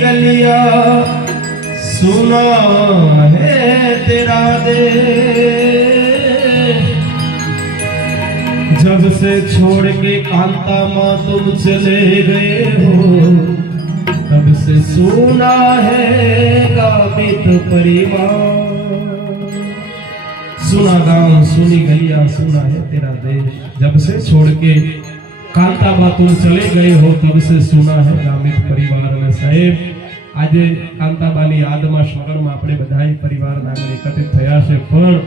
गलिया, सुना है तेरा देश। जब से छोड़ के कांता माँ तुम चले गए हो, तब से सुना है गामित परिवार सुना गाँव, सुनी गलिया, सुना है तेरा देश। जब से छोड़ के કાંતાબા તું ચલે ગયે હો તબ સે સુના હે ગામિત પરિવાર ને સાહેબ આજે કાંતાબાની યાદમાં સ્મરણમાં આપણે બધાય પરિવારના આગળ એકત્રિત થયા છે પણ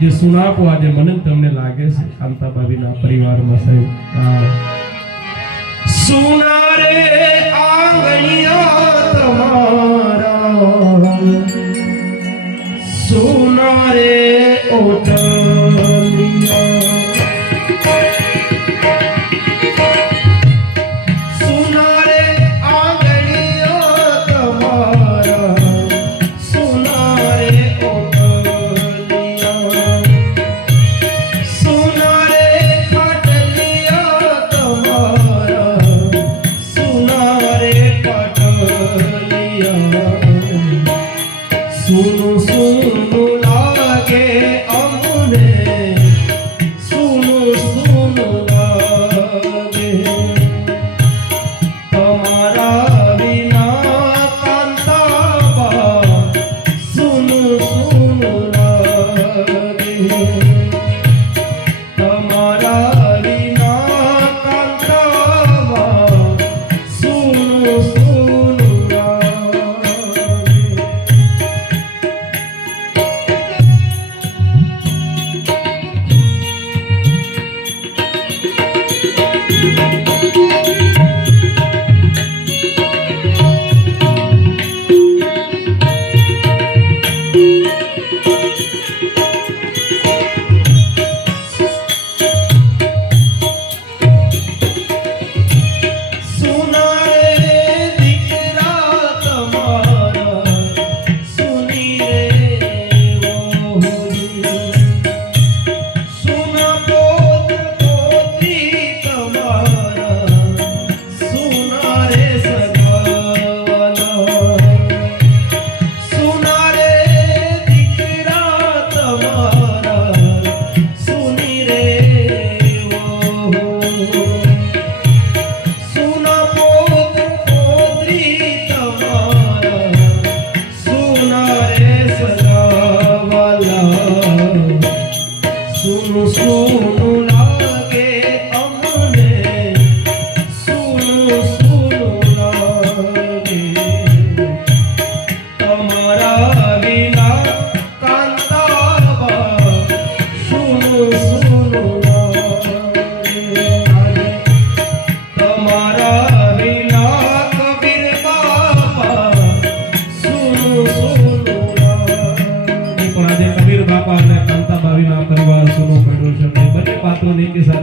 જે સુનાપો આજે મને ને તમને લાગે છે કાંતાબા વિના પરિવારમાં સાહેબ આ સુના રે આંગણિયા સુનું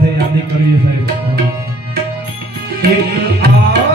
સાથે યાદ કરીએ સાહેબ. એક આ